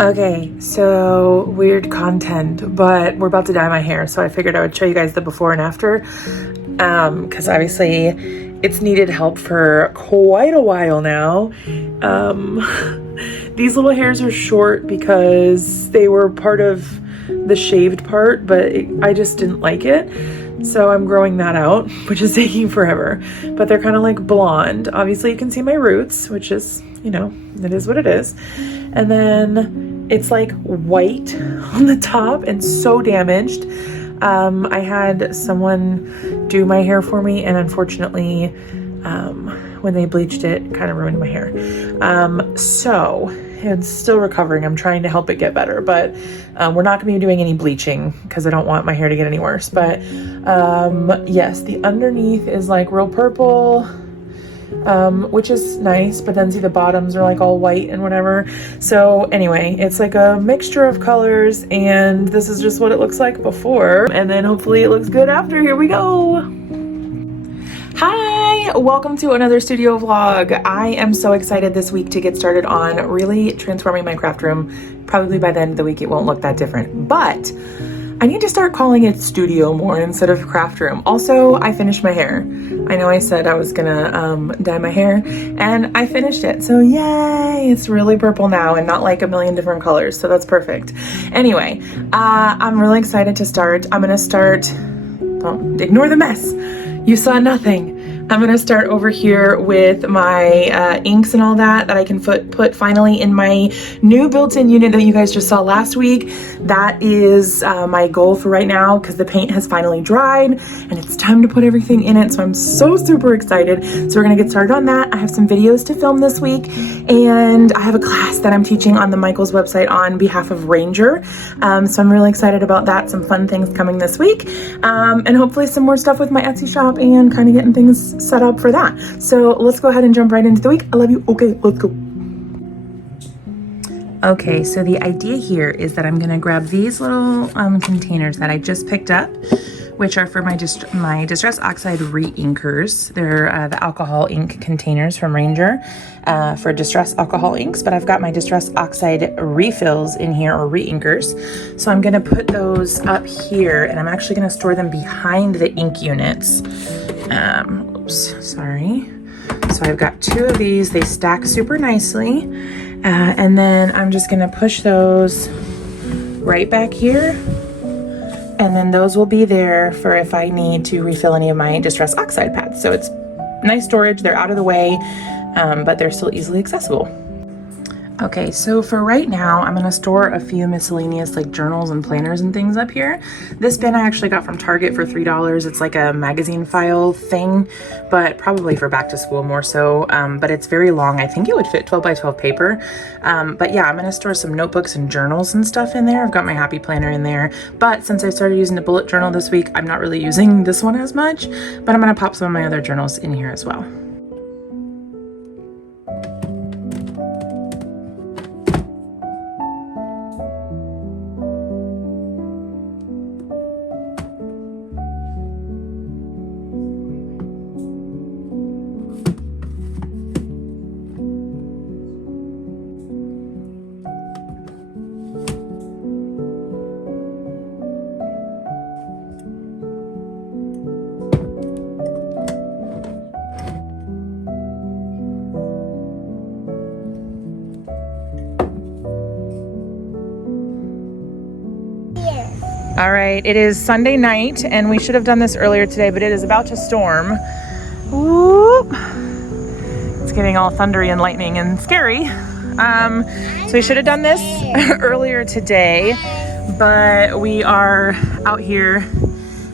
Okay, so weird content, but we're about to dye my hair, so I figured I would show you guys the before and after, because obviously it's needed help for quite a while now. These little hairs are short because they were part of the shaved part, but I just didn't like it. So I'm growing that out, which is taking forever, but they're kind of like blonde. Obviously you can see my roots, which is, you know, it is what it is. And then it's like white on the top and so damaged. I had someone do my hair for me, and unfortunately, when they bleached it, kind of ruined my hair. So it's still recovering. I'm trying to help it get better, but we're not gonna be doing any bleaching because I don't want my hair to get any worse. But yes, the underneath is like real purple, which is nice, but then see the bottoms are like all white and whatever. So anyway, it's like a mixture of colors, and this is just what it looks like before, and then hopefully it looks good after. Here we go. Hi, welcome to another studio vlog. I am so excited this week to get started on really transforming my craft room. Probably by the end of the week it won't look that different, but I need to start calling it studio more instead of craft room. Also, I finished my hair. I know I said I was gonna dye my hair, and I finished it. So yay, it's really purple now and not like a million different colors. So that's perfect. Anyway, I'm really excited to start. I'm gonna start, don't ignore the mess. You saw nothing. I'm gonna start over here with my inks and all that I can put finally in my new built-in unit that you guys just saw last week. That is my goal for right now, because the paint has finally dried and it's time to put everything in it. So I'm so super excited. So we're gonna get started on that. I have some videos to film this week, and I have a class that I'm teaching on the Michaels website on behalf of Ranger. So I'm really excited about that. Some fun things coming this week, and hopefully some more stuff with my Etsy shop and kind of getting things set up for that. So let's go ahead and jump right into the week. I love you. Okay, let's go. Okay, so the idea here is that I'm gonna grab these little containers that I just picked up, which are for my Distress Oxide re-inkers. They're the alcohol ink containers from Ranger for Distress alcohol inks, but I've got my Distress Oxide refills in here, or re-inkers. So I'm gonna put those up here, and I'm actually gonna store them behind the ink units. Oops, sorry. So I've got two of these. They stack super nicely. And then I'm just gonna push those right back here. And then those will be there for if I need to refill any of my Distress Oxide pads. So it's nice storage, they're out of the way, but they're still easily accessible. Okay, so for right now, I'm gonna store a few miscellaneous like journals and planners and things up here. This bin I actually got from Target for $3. It's like a magazine file thing, but probably for back to school more so, but it's very long. I think it would fit 12 by 12 paper. But yeah, I'm gonna store some notebooks and journals and stuff in there. I've got my happy planner in there, but since I started using the bullet journal this week, I'm not really using this one as much, but I'm gonna pop some of my other journals in here as well. All right, it is Sunday night, and we should have done this earlier today, but it is about to storm. Whoop. It's getting all thundery and lightning and scary. So we should have done this earlier today, but we are out here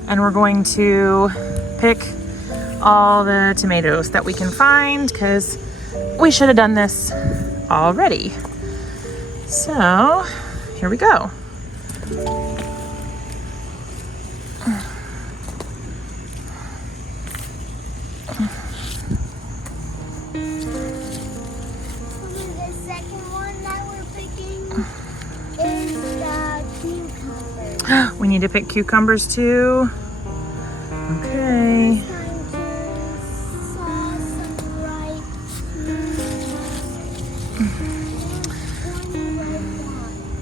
and we're going to pick all the tomatoes that we can find, because we should have done this already. So here we go. second one that we're picking is the cucumbers. We need to pick cucumbers too. Okay.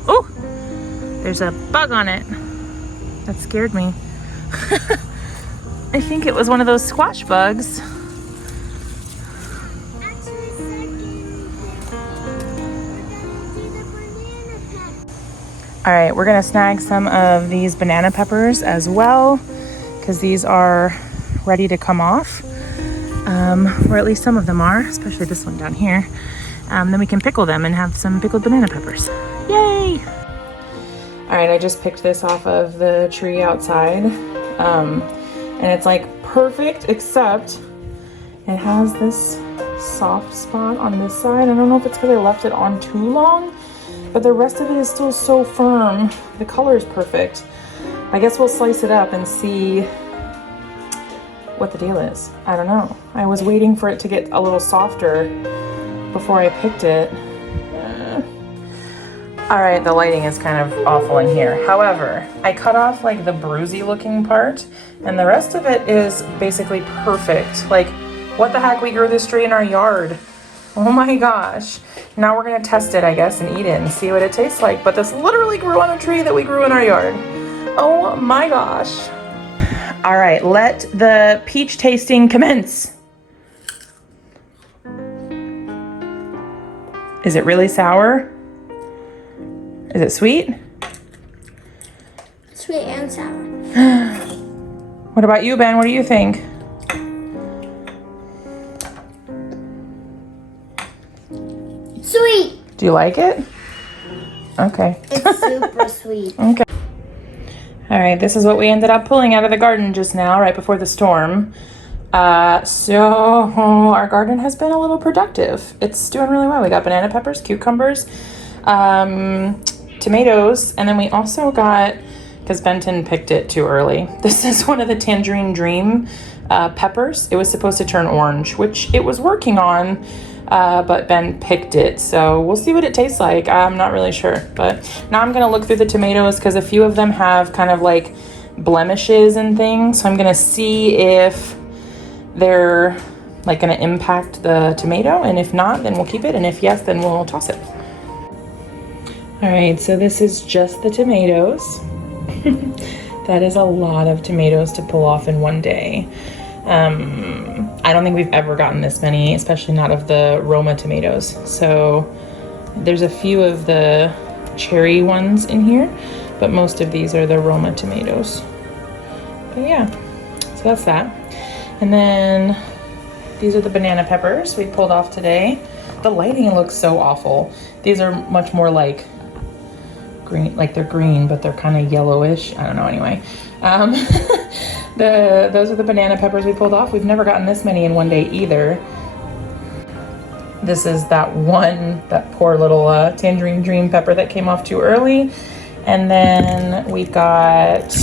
Oh, there's a bug on it. That scared me. I think it was one of those squash bugs. All right, we're gonna snag some of these banana peppers as well, because these are ready to come off, or at least some of them are, especially this one down here. Then we can pickle them and have some pickled banana peppers. Yay! All right, I just picked this off of the tree outside, and it's like perfect, except it has this soft spot on this side. I don't know if it's because I left it on too long, but the rest of it is still so firm. The color is perfect. I guess we'll slice it up and see what the deal is. I don't know. I was waiting for it to get a little softer before I picked it. All right, the lighting is kind of awful in here. However, I cut off like the bruisey looking part, and the rest of it is basically perfect. Like, what the heck, we grew this tree in our yard. Oh my gosh. Now we're gonna test it, I guess, and eat it and see what it tastes like. But this literally grew on a tree that we grew in our yard. Oh my gosh. All right, let the peach tasting commence. Is it really sour? Is it sweet? Sweet and sour. What about you, Ben? What do you think? Sweet. Do you like it? Okay. It's super sweet. Okay. All right, this is what we ended up pulling out of the garden just now, right before the storm. So our garden has been a little productive. It's doing really well. We got banana peppers, cucumbers, tomatoes, and then we also got, because Benton picked it too early, this is one of the Tangerine Dream peppers. It was supposed to turn orange, which it was working on, but Ben picked it, so we'll see what it tastes like. I'm not really sure, but now I'm gonna look through the tomatoes because a few of them have kind of like blemishes and things, so I'm gonna see if they're like gonna impact the tomato, and if not, then we'll keep it, and if yes, then we'll toss it. All right, so this is just the tomatoes. That is a lot of tomatoes to pull off in one day. I don't think we've ever gotten this many, especially not of the Roma tomatoes. So there's a few of the cherry ones in here, but most of these are the Roma tomatoes. But yeah, so that's that. And then these are the banana peppers we pulled off today. The lighting looks so awful. These are much more like green, like they're green, but they're kind of yellowish. I don't know, anyway. Those are the banana peppers we pulled off. We've never gotten this many in one day either. This is that poor little Tangerine Dream pepper that came off too early. And then we got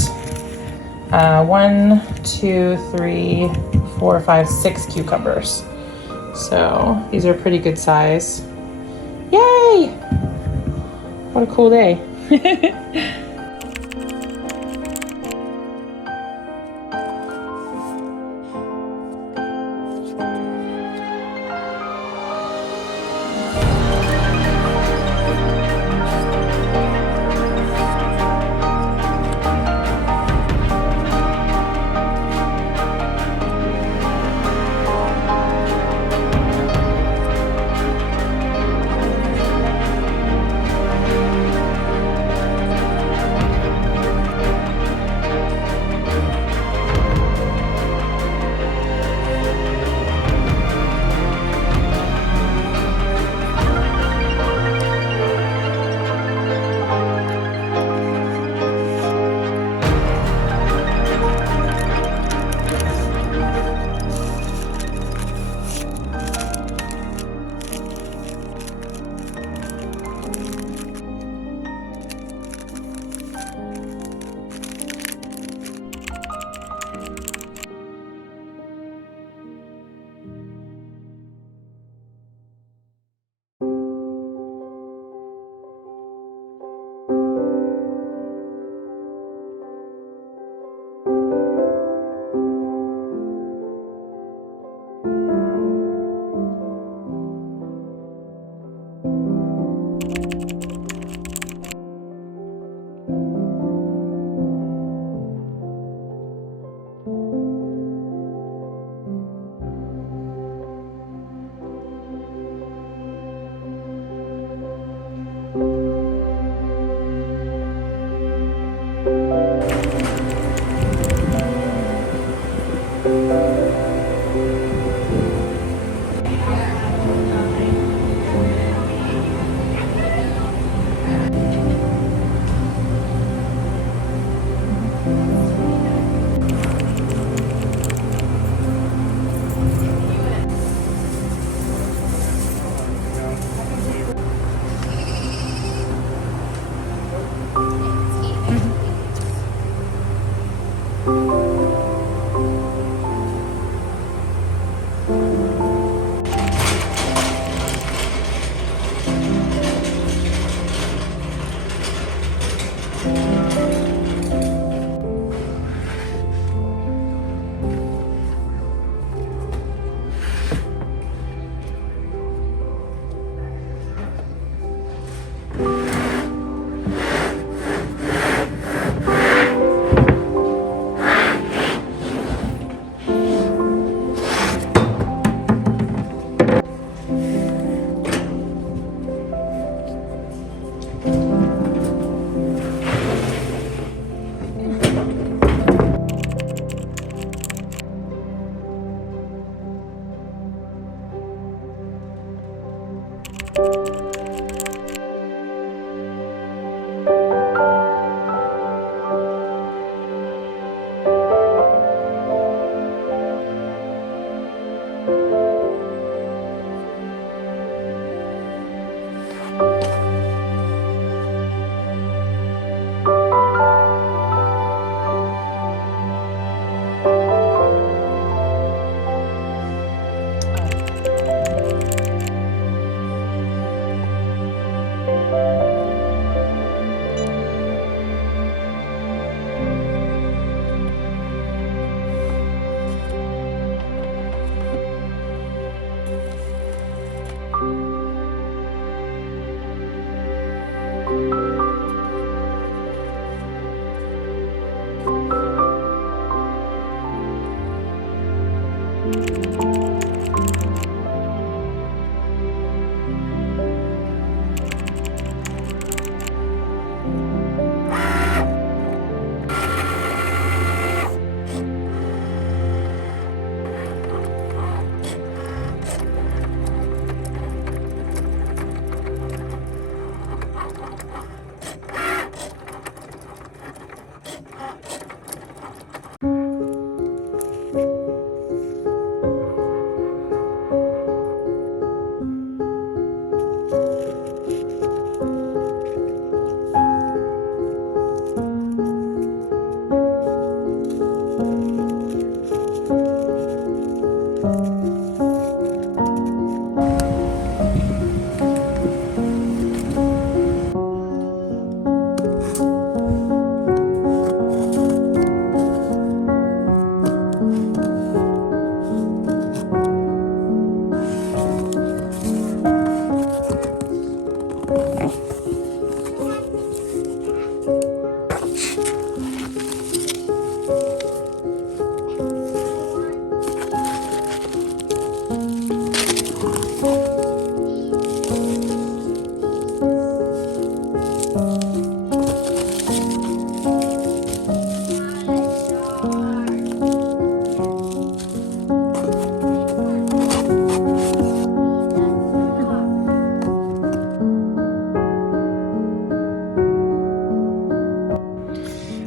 1, 2, 3, 4, 5, 6 cucumbers. So these are pretty good size. Yay! What a cool day.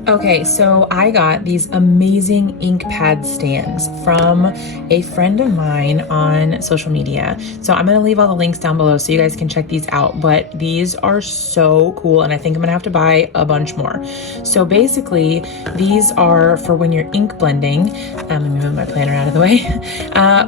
Okay, so I got these amazing ink pad stands from a friend of mine on social media. So I'm gonna leave all the links down below so you guys can check these out, but these are so cool and I think I'm gonna have to buy a bunch more. So basically, these are for when you're ink blending. Let me move my planner out of the way.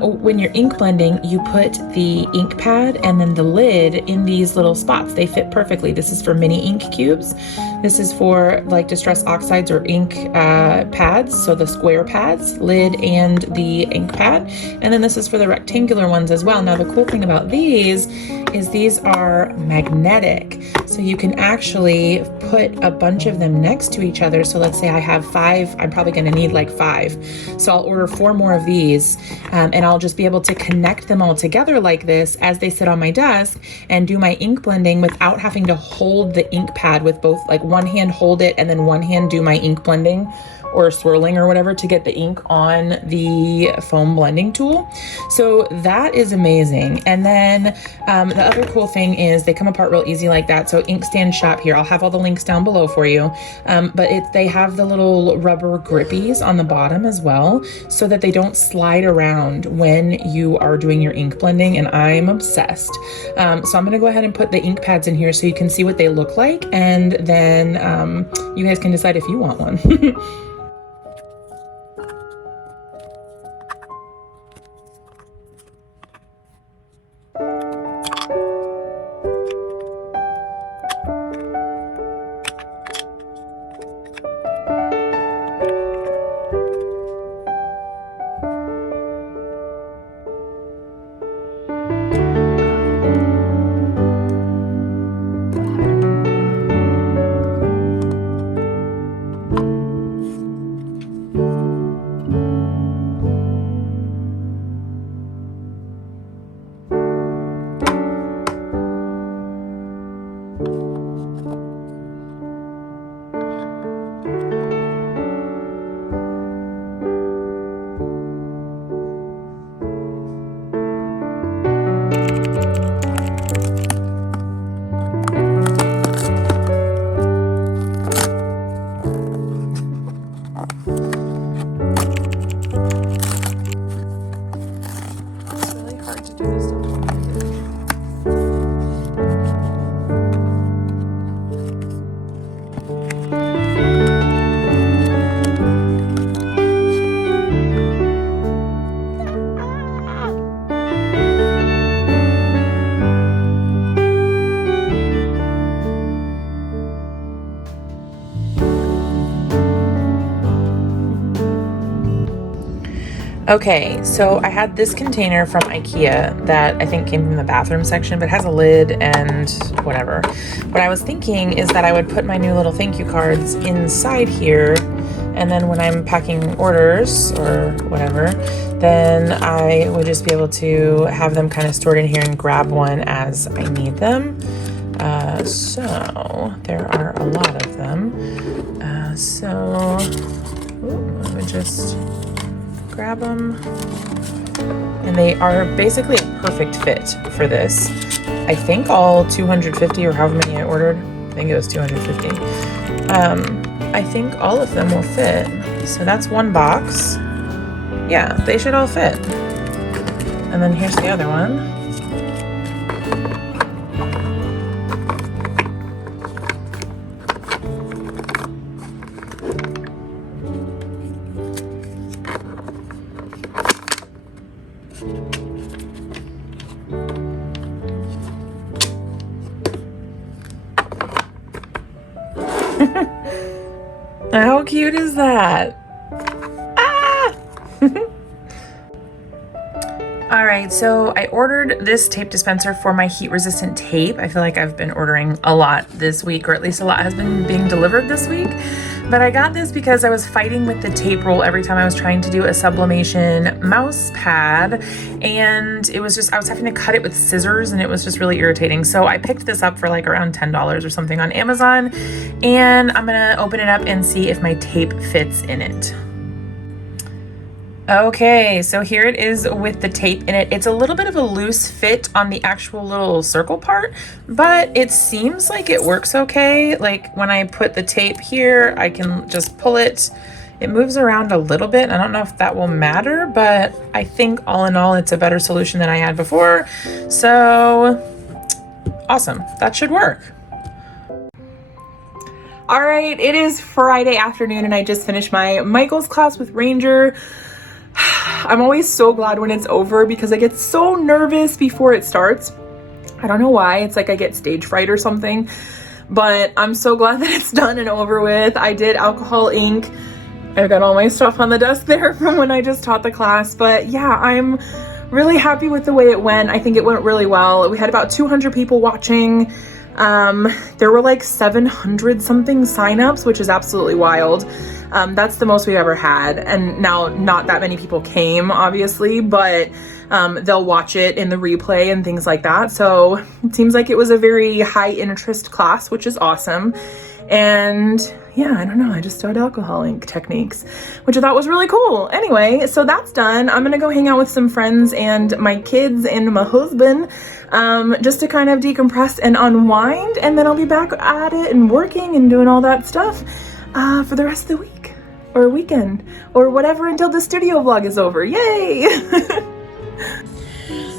When you're ink blending, you put the ink pad and then the lid in these little spots. They fit perfectly. This is for mini ink cubes. This is for like distress oxides or ink pads, so the square pads, lid and the ink pad. And then this is for the rectangular ones as well. Now the cool thing about these is these are magnetic. So you can actually put a bunch of them next to each other. So let's say I have 5, I'm probably gonna need like 5. So I'll order 4 more of these and I'll just be able to connect them all together like this as they sit on my desk and do my ink blending without having to hold the ink pad with both, like one hand hold it and then one hand do my ink blending or swirling or whatever to get the ink on the foam blending tool. So that is amazing. And then the other cool thing is they come apart real easy like that. So Inkstand Shop here, I'll have all the links down below for you. But they have the little rubber grippies on the bottom as well so that they don't slide around when you are doing your ink blending, and I'm obsessed. So I'm gonna go ahead and put the ink pads in here so you can see what they look like, and then you guys can decide if you want one. Okay, so I had this container from IKEA that I think came from the bathroom section, but has a lid and whatever. What I was thinking is that I would put my new little thank you cards inside here, and then when I'm packing orders or whatever, then I would just be able to have them kind of stored in here and grab one as I need them. So there are a lot of them. I would just grab them, and they are basically a perfect fit for this. I think all 250 or however many I ordered, I think it was 250. I think all of them will fit. So that's one box. Yeah, they should all fit. And then here's the other one. How cute is that? Ah! All right, so I ordered this tape dispenser for my heat resistant tape. I feel like I've been ordering a lot this week, or at least a lot has been being delivered this week. But I got this because I was fighting with the tape roll every time I was trying to do a sublimation mouse pad. And it was just, I was having to cut it with scissors and it was just really irritating. So I picked this up for like around $10 or something on Amazon. And I'm gonna open it up and see if my tape fits in it. Okay, so here it is with the tape in it. It's a little bit of a loose fit on the actual little circle part, but it seems like it works okay. Like when I put the tape here, I can just pull it. It moves around a little bit. I don't know if that will matter, but I think all in all, it's a better solution than I had before. So awesome, that should work. All right, it is Friday afternoon and I just finished my Michael's class with Ranger. I'm always so glad when it's over because I get so nervous before it starts. I don't know why. It's like I get stage fright or something, but I'm so glad that it's done and over with. I did alcohol ink. I've got all my stuff on the desk there from when I just taught the class, but yeah, I'm really happy with the way it went. I think it went really well. We had about 200 people watching. There were like 700 something signups, which is absolutely wild. That's the most we've ever had. And now not that many people came, obviously, but they'll watch it in the replay and things like that. So it seems like it was a very high interest class, which is awesome. And yeah, I don't know, I just started alcohol ink techniques, which I thought was really cool. Anyway, so that's done. I'm gonna go hang out with some friends and my kids and my husband, just to kind of decompress and unwind. And then I'll be back at it and working and doing all that stuff for the rest of the week or weekend or whatever until the studio vlog is over. Yay!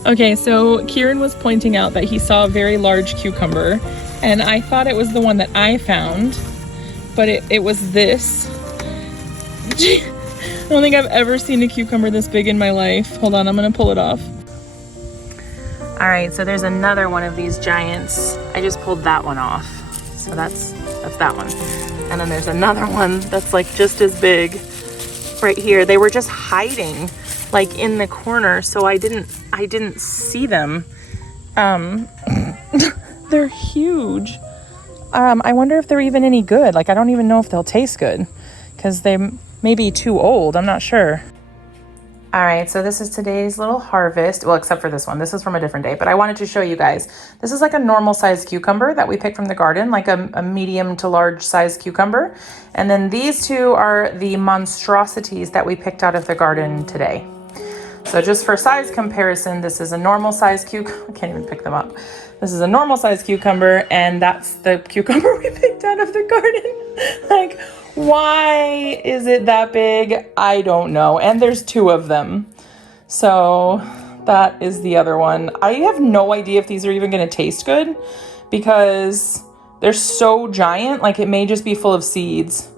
Okay, so Kieran was pointing out that he saw a very large cucumber and I thought it was the one that I found, but it was this. I don't think I've ever seen a cucumber this big in my life. Hold on, I'm gonna pull it off. All right, so there's another one of these giants. I just pulled that one off. So that's that one. And then there's another one that's like just as big right here. They were just hiding like in the corner, so I didn't see them. They're huge. I wonder if they're even any good. Like, I don't even know if they'll taste good because they may be too old. I'm not sure. All right, so this is today's little harvest. Well, except for this one. This is from a different day, but I wanted to show you guys. This is like a normal size cucumber that we picked from the garden, like a medium to large size cucumber. And then these two are the monstrosities that we picked out of the garden today. So just for size comparison, this is a normal size cucumber. I can't even pick them up. This is a normal size cucumber, and that's the cucumber we picked out of the garden. Like, why is it that big? I don't know. And there's two of them. So that is the other one. I have no idea if these are even going to taste good because they're so giant. Like, it may just be full of seeds.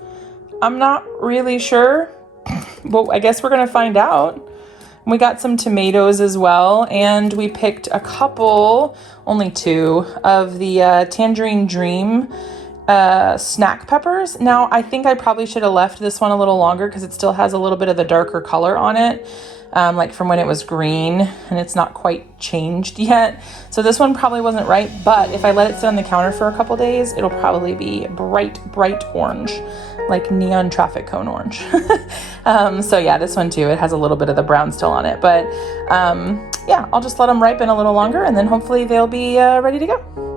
I'm not really sure, but I guess we're going to find out. We got some tomatoes as well, and we picked a couple, only two, of the Tangerine Dream snack peppers. Now, I think I probably should have left this one a little longer because it still has a little bit of the darker color on it, like from when it was green, and it's not quite changed yet. So this one probably wasn't right, but if I let it sit on the counter for a couple days, it'll probably be bright orange, like neon traffic cone orange. So yeah, this one too, it has a little bit of the brown still on it, but yeah, I'll just let them ripen a little longer and then hopefully they'll be ready to go.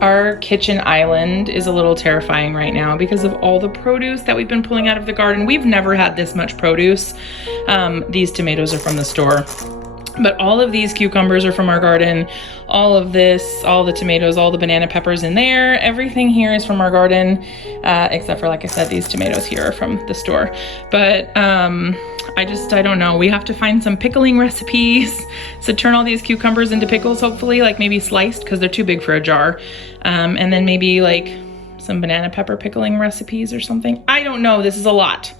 Our kitchen island is a little terrifying right now because of all the produce that we've been pulling out of the garden. We've never had this much produce. These tomatoes are from the store, but all of these cucumbers are from our garden. All of this, all the tomatoes, all the banana peppers in there, everything here is from our garden, except for, like I said, these tomatoes here are from the store. But I don't know. We have to find some pickling recipes to turn all these cucumbers into pickles, hopefully, like maybe sliced because they're too big for a jar. And then maybe like some banana pepper pickling recipes or something. I don't know. This is a lot.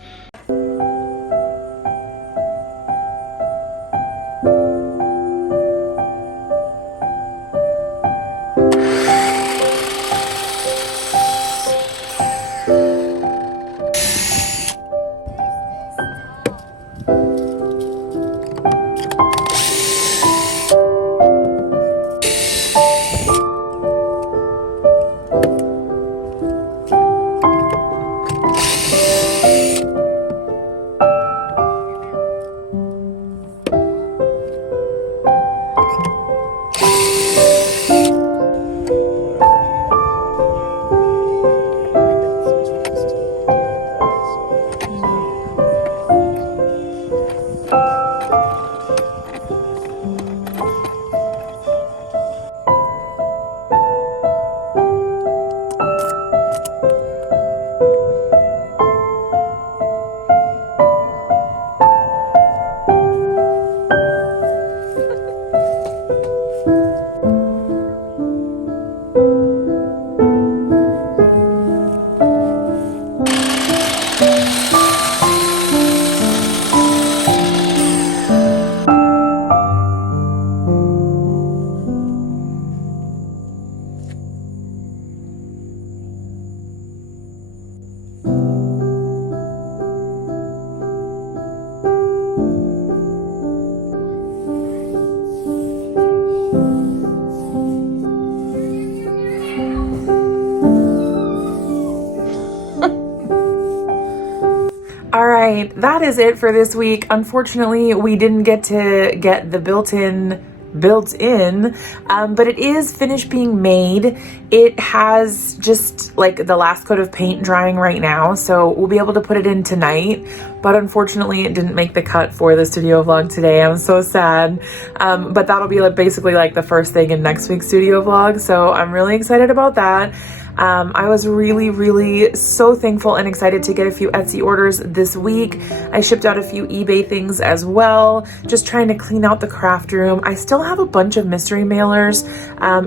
right, that is it for this week. Unfortunately, we didn't get to get the built-in, but it is finished being made. It has just like the last coat of paint drying right now, so we'll be able to put it in tonight, but unfortunately it didn't make the cut for the studio vlog today. I'm so sad, but that'll be like basically like the first thing in next week's studio vlog, so I'm really excited about that. I was really so thankful and excited to get a few Etsy orders this week. I shipped out a few eBay things as well, just trying to clean out the craft room. I still have a bunch of mystery mailers.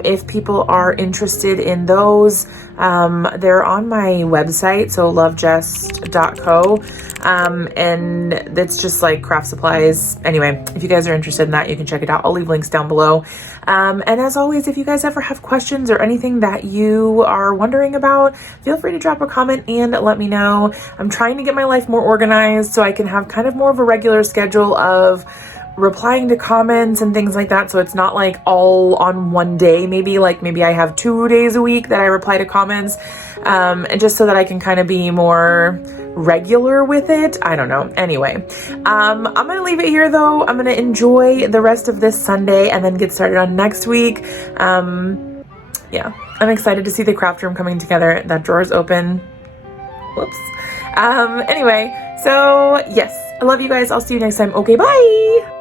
If people are interested in those, they're on my website, so lovejess.co, and it's just like craft supplies. Anyway, if you guys are interested in that, you can check it out. I'll leave links down below. And as always, if you guys ever have questions or anything that you are wondering about, feel free to drop a comment and let me know. I'm trying to get my life more organized so I can have kind of more of a regular schedule of replying to comments and things like that, so it's not like all on one day. Maybe I have 2 days a week that I reply to comments, and just so that I can kind of be more regular with it. I don't know. Anyway, I'm gonna leave it here though. I'm gonna enjoy the rest of this Sunday and then get started on next week. Yeah, I'm excited to see the craft room coming together. That drawer is open. Whoops. Anyway, so yes, I love you guys. I'll see you next time. Okay, bye.